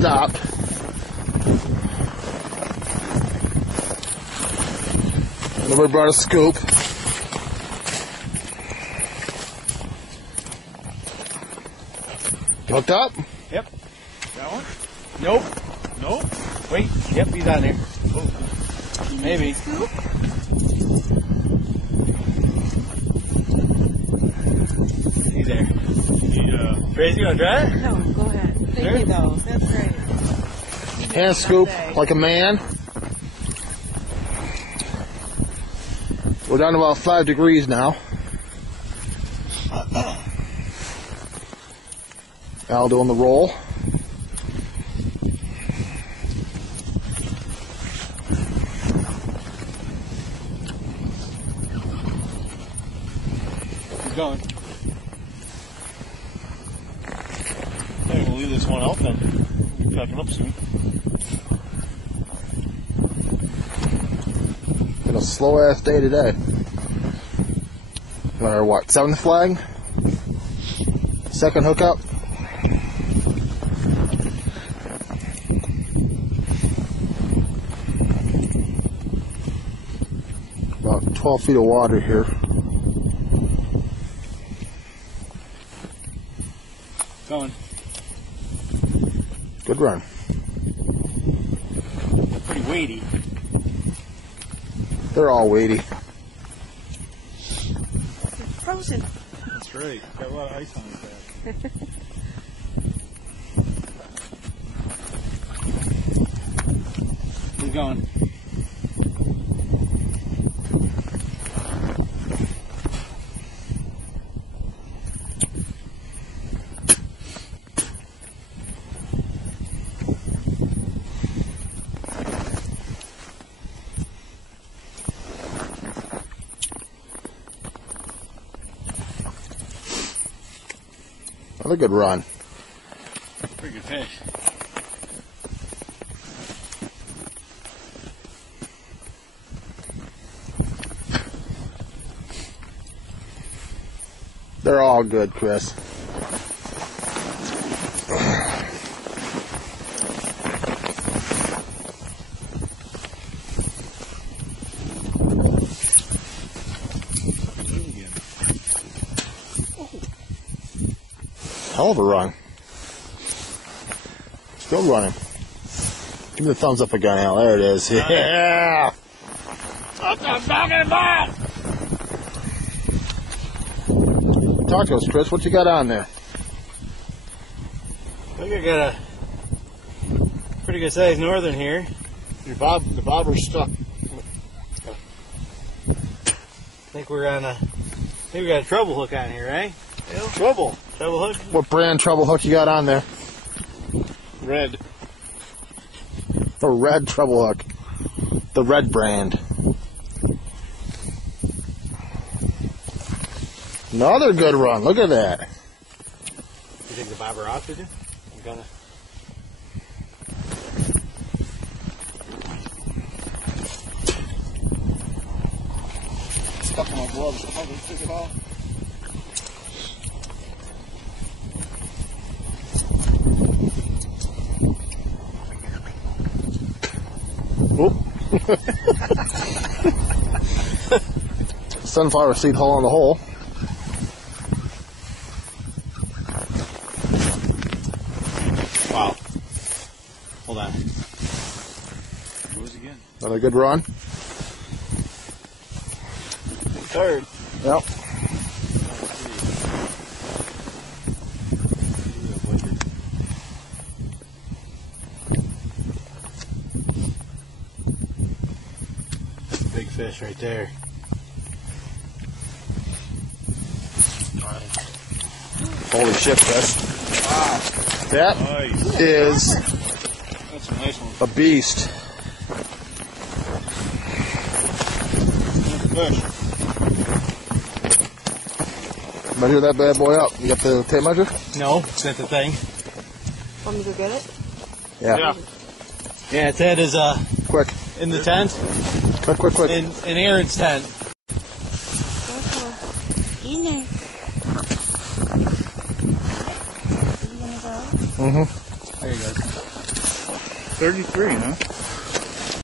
stopped. And then we brought a scoop. Hooked up? Yep. That one? Nope. Nope. Wait. Yep, he's on there. Oh. Maybe. He's there. Yeah. Tracy, you want to try it? No, go ahead. Thank you, though. That's great. Hand scoop like a man. We're down to about 5 degrees now. Al doing the roll. He's going. Yeah, we'll leave this one out then. We'll pack him up soon. Been a slow ass day today. Or what, 7th flag? 2nd hookup? About 12 feet of water here. Going. Good run. Pretty weighty. They're all weighty. It's frozen. That's right. Got a lot of ice on his back. He's going. Another good run. Pretty good fish. They're all good, Chris. Hell of a run. Still running. Give me the thumbs up again, Al. There it is. Yeah! That's what I'm talking about! Talk to us, Chris. What you got on there? I think I got a pretty good sized northern here. The bobber's stuck. I think we're on a, maybe we got a treble hook on here, right? Yeah. Treble hook. What brand treble hook you got on there? Red. The red treble hook. The red brand. Another good run. Look at that. You take the bobber off, did you? I'm gonna. Stuck in my gloves. How do I take it off? Whoop. Sunflower seed hole on the hole. Wow. Hold on. Goes again. Another good run. Third. Yep. Big fish right there. Holy shit, Chris. Wow. That Nice. is That's a nice one. a beast. Fish. Measure that bad boy up. You got the tape measure? No, it's not the thing. Want me to go get it? Yeah. Yeah, its head is Quick. in the tent. Quick. In Aaron's tent. In there. Mm-hmm. There you go. 33, huh?